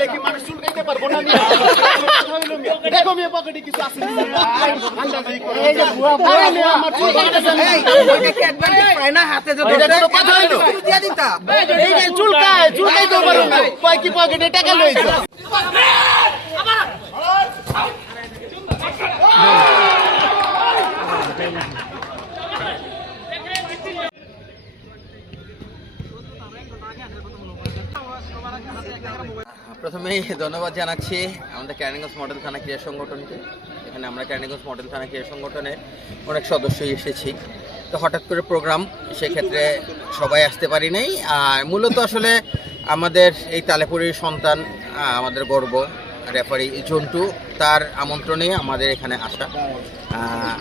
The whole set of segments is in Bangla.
চাইলে কি মানুষ চুলকাইতে পারব না। দেখো মিয়া পকেটে কিছু আছে চুলকায়, চুলকাইতেও পারো না। কি পকেটে টাকা লইছো? প্রথমেই ধন্যবাদ জানাচ্ছি আমাদের ক্যানিগঞ্জ মডেল থানা ক্রীড়া সংগঠনকে। এখানে আমরা ক্যানিগঞ্জ মডেল থানা ক্রীড়া সংগঠনের অনেক সদস্যই এসেছি। তো হঠাৎ করে প্রোগ্রাম, সেক্ষেত্রে সবাই আসতে পারি নাই। আর মূলত আসলে আমাদের এই তালেপুরের সন্তান আমাদের গর্ব, রেফারি জন্টু, তার আমন্ত্রণে আমাদের এখানে আসা।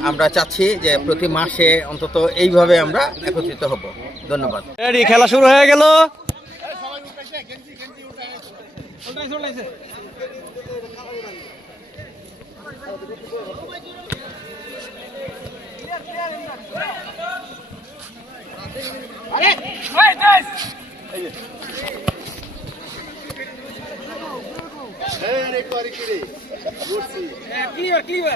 আমরা চাচ্ছি যে প্রতি মাসে অন্তত এইভাবে আমরা একত্রিত হব। ধন্যবাদ। খেলা শুরু হয়ে গেল। এই করে কি রে?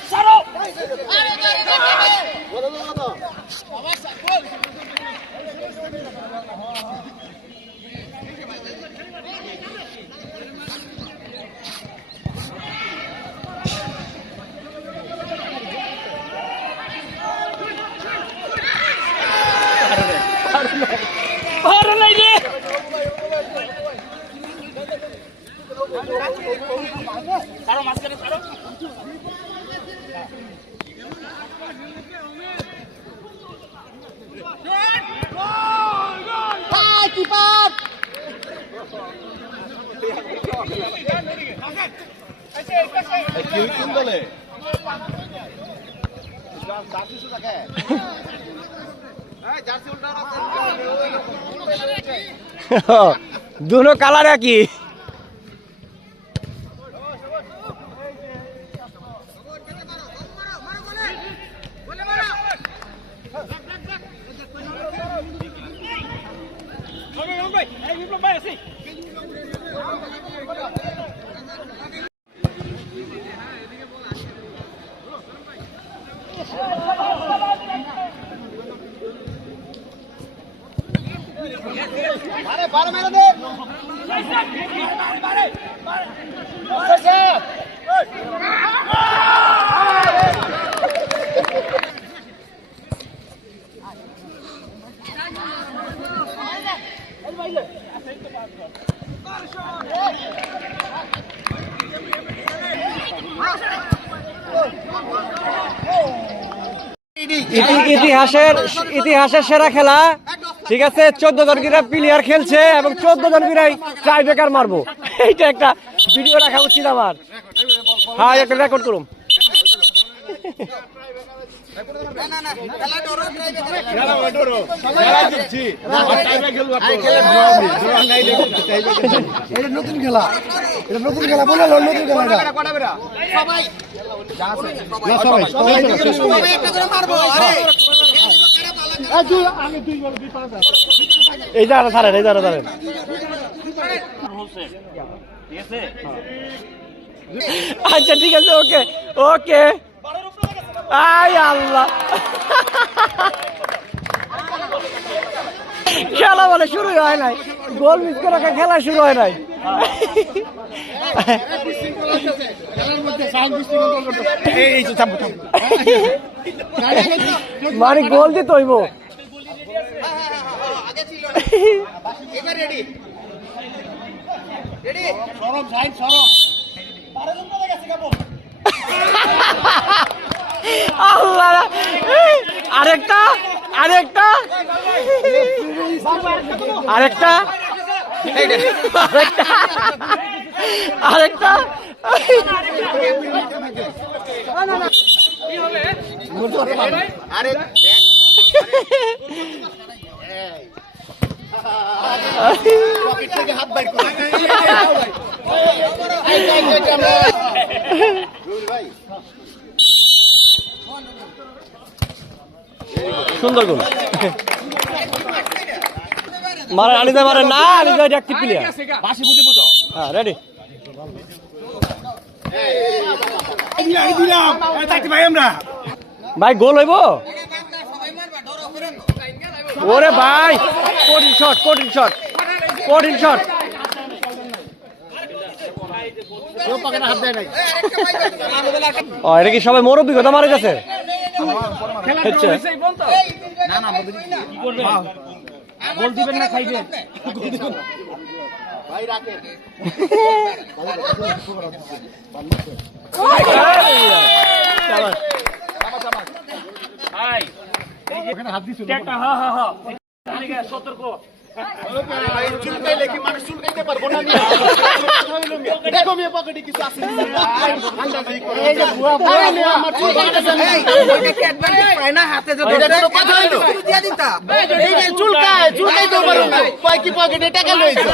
দুনো কালার একই। আরে বারো মেরে দে ইতি- ইতিহাসের সেরা খেলা। ঠিক আছে চোদ্দ জন কিরা প্লেয়ার খেলছে এবং চোদ্দ জন কিরাই ট্রাই বেকার মারবো। এইটা একটা ভিডিও রাখা উচিত আমার। হ্যাঁ একটা রেকর্ড করুন। না, সবাই সবাই এই দাঁড়া ধরেন, এই ধরেন। আচ্ছা ঠিক আছে, ওকে ওকে। আই আল্লাহ। খেলা বলে শুরু হয় নাই। গোল মিস করে খেলা শুরু হয় নাই। মানে গোল দিতে হইব। আল্লাহ। আরেকটা আরেকটা। আরেকটা। আরেকটা। আরেকটা। আরে পকেট থেকে হাত বাইর করে সুন্দর গোল। মারে আলিদা মারে। না আলিদা এটা একটি প্লেয়ার হ্যাঁ রেডি ভাই গোল হইব? ওরে ভাই কঠিন শট কঠিন শট কঠিন শট এটা কি সবাই মোর অভিজ্ঞতা মারা গেছে? ভাই। ভাই, কি মিয়া। দেখো মিয়া পকেটে কিছু আছে কিনা। আন্দাজি করে। আরে মিয়া, আমার চুল কাটতেছে না। এটা কোনো কথা হইল? এই যে চুলকায়, চুলকাইতেও পারো না। কয় কি পকেটে টাকা লইছো?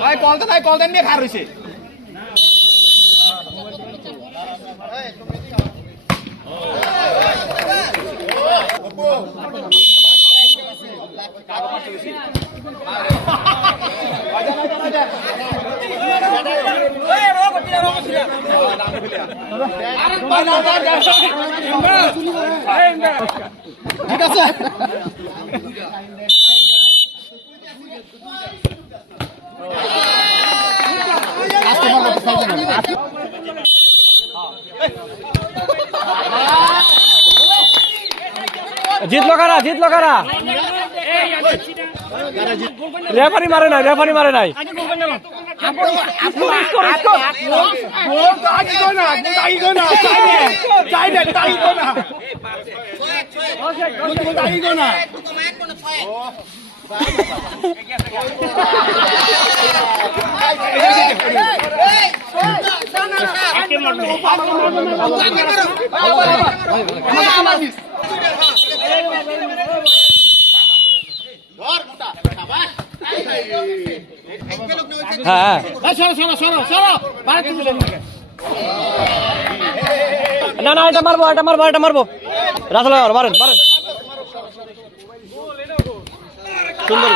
ভাই কল দেন ভাই কল দেন নিয়ে খার হইছে। ঠিক আছে। জিতলো কারা জিতলো কারা রেফারি মারে নাই রেফারি মারে নাই শাবাশ হ্যাঁ সরো সরো সরো সরো। না না, এটা মারবো এটা মারবো এটা মারবো। রাসেল মারেন মারেন। সুন্দর।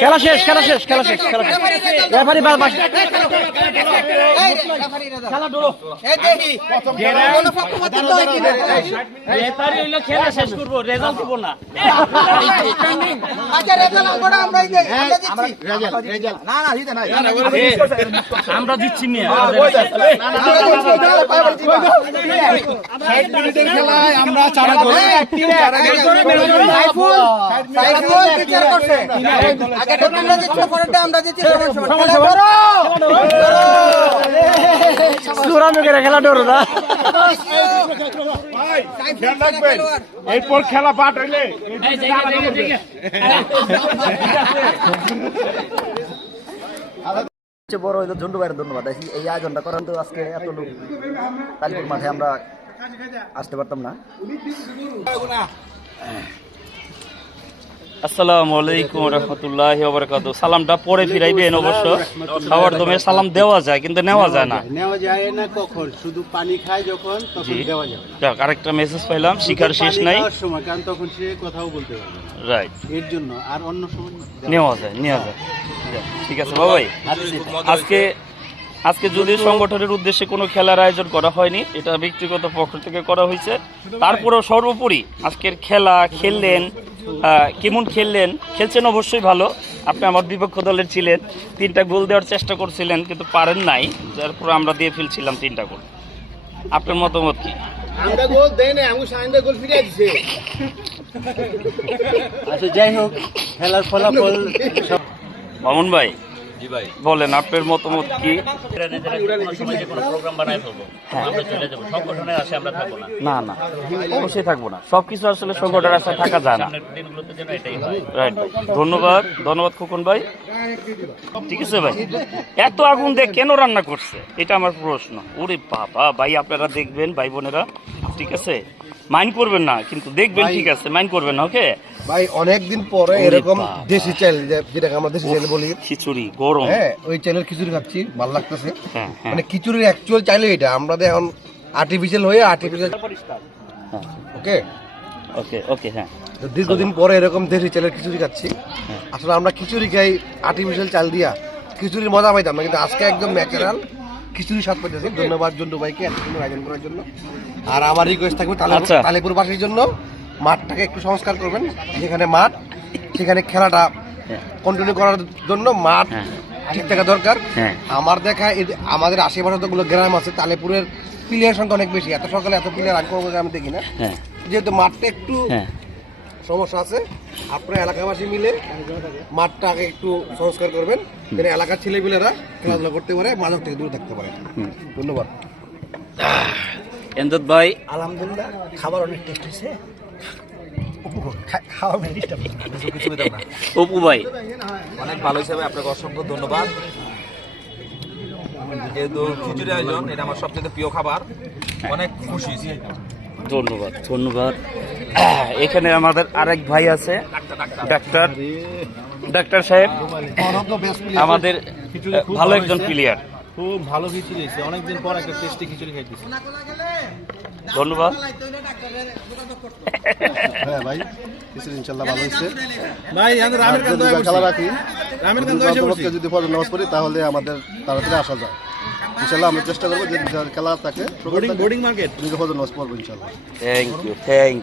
খেলা শেষ খেলা শেষ খেলা শেষ খেলা শেষ রেফারি বাস আমরা দিচ্ছি আমরা চারা করে সুরা মুখের খেলা ডরো না। এরপর খেলা পাঠ হইলে সবচেয়ে বড় হইল ঝন্টু ভাইয়ের ধন্যবাদ। এই- এই আয়োজনটা করান তো আজকে এত লোক কালীপুর মাঠে আমরা আসতে পারতাম না। আসসালামু আলাইকুম রহমতুল্লাহ বারাকাত সালামটা পরে ফিরাইবেন অবশ্য। খাওয়ার দমে সালাম দেওয়া যায় কিন্তু নেওয়া যায় না। নেওয়া যায় না কখন? শুধু পানি খায় যখন তখন দেওয়া। যাক আরেকটা মেসেজ পাইলাম শিকার শেষ নাই। সময় কারণ তখন সে কথাও বলতে পারবে রাইট এর জন্য আর অন্য সময় নেওয়া যায় নেওয়া যায়। ঠিক আছে বাবাই। আজকে আজকে যদি সংগঠনের উদ্দেশ্যে কোনো খেলার আয়োজন করা হয়নি এটা ব্যক্তিগত পক্ষ থেকে করা হয়েছে। তারপরেও সর্বোপরি আজকের খেলা খেললেন কেমন খেললেন? খেলছেন অবশ্যই ভালো। আপনি আমার বিপক্ষ দলের ছিলেন। তিনটা গোল দেওয়ার চেষ্টা করছিলেন কিন্তু পারেন নাই। যার পর আমরা দিয়ে ফেলছিলাম তিনটা গোল। আপনার মতামত কি? আমরা গোল দেয় না আমি সাইন্দা গোল ফিরিয়ে দিছে। আচ্ছা যাই হোক খেলার ফলাফল মামুন ভাই বলেন আপনার মতামত কি? না। না অবশ্যই থাকব না। সবকিছু আসলে সংগঠনের আশায় থাকা যায় না। রাইট ভাই ধন্যবাদ ধন্যবাদ খোকন ভাই। ঠিক আছে ভাই এত আগুন দিয়ে কেন রান্না করছে? এটা আমার প্রশ্ন। ওরে বাবা ভাই আপনারা দেখবেন ভাই বোনেরা। ঠিক আছে? মাইন্ড করবেন না কিন্তু দেখবেন ঠিক আছে মাইন্ড করবেন না ওকে? ভাই অনেকদিন পরে এরকম দেশি চাল যেটাকে আমরা দেশি চাল বলি। খিচুড়ি গরম। হ্যাঁ ওই চালের খিচুড়ি খাচ্ছি ভালো লাগতেছে। হ্যাঁ হ্যাঁ। মানে খিচুড়ির অ্যাকচুয়াল চাইলে এটা আমরা এখন আর্টিফিশিয়াল হয়ে আর্টিফিশিয়াল হ্যাঁ ওকে? ওকে ওকে হ্যাঁ। দীর্ঘদিন পরে এরকম দেশি চালের খিচুড়ি খাচ্ছি। আসলে আমরা খিচুড়ি খাই আর্টিফিশিয়াল চাল দিয়া। খিচুড়ির মজা পাইতাম না কিন্তু আজকে একদম ন্যাচারাল খিচুড়ি স্বাদ পাইতেছি ধন্যবাদ জন্টু ভাইকে এত সুন্দর আয়োজন করার জন্য আর আমার রিকোয়েস্ট থাকবে আচ্ছা। তালেপুরবাসীর জন্য মাঠটাকে একটু সংস্কার করবেন যেখানে মাঠ সেখানে খেলাটা হ্যাঁ। কন্টিনিউ করার জন্য মাঠ হ্যাঁ। ঠিক থাকা দরকার হ্যাঁ। আমার দেখা আমাদের আশেপাশে যতগুলো গ্রাম আছে তালেপুরের প্লেয়ার সংখ্যা অনেক বেশি এত সকালে এত প্লেয়ার আমি কোনো আমি দেখি না হ্যাঁ যেহেতু মাঠটা একটু হ্যাঁ সমস্যা আছে। আপনারা এলাকাবাসী মিলে মাঠটা আগে একটু সংস্কার করবেন। যেন এলাকার ছেলেপিলেরা খেলাধুলা করতে পারে মাদক থেকে দূরে থাকতে পারে। ধন্যবাদ। এন্দত ভাই। আলহামদুলিল্লাহ খাবার অনেক টেস্ট হয়েছে। অপু ভাই। অনেক ভালো হিসাবে আপনাকে অসংখ্য ধন্যবাদ। যেহেতু খিচুড়ি আয়োজন এটা আমার সবচেয়ে প্রিয় খাবার। অনেক খুশি। ধন্যবাদ। ধন্যবাদ। এখানে আমাদের আরেক ভাই আছে ডাক্তার। ডাক্তার সাহেব আমাদের ভালো একজন প্লেয়ার খুব ভালো খিচুড়ি হয়েছে। অনেকদিন পর একটা টেস্টি খিচুড়ি খাইতেছি। ধন্যবাদ। হ্যাঁ ভাই কিছু ইনশাল্লাহ ভালো হয়েছে। ভাই রামের খেলা রাখি রামের। যদি ফজর নামাজ পড়ি তাহলে আমাদের তাড়াতাড়ি আসা যায়। ইনশাল্লাহ আমরা চেষ্টা করব যে খেলা থাকে বোর্ডিং বোর্ডিং মার্কেট যদি নামাজ পড়ব ইনশাল্লাহ। Thank you thank